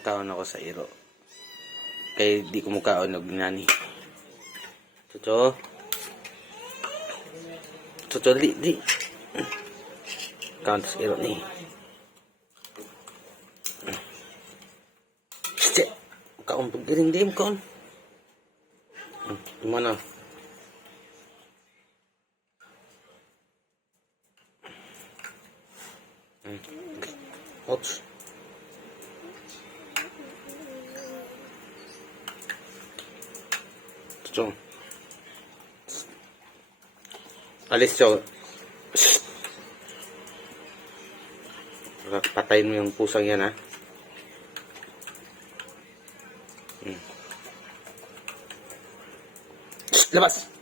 Pataon ako sa iro. Kay di ko mukaon og nani. Chucho. Chucho, di, di. Kaon sa iro ni. Shit! Kaon pagkiring di kaon. Mana? Ouch. Chucho. Alis. Shh. Patayin mo yung pusang yan, ha? Hmm. Labas!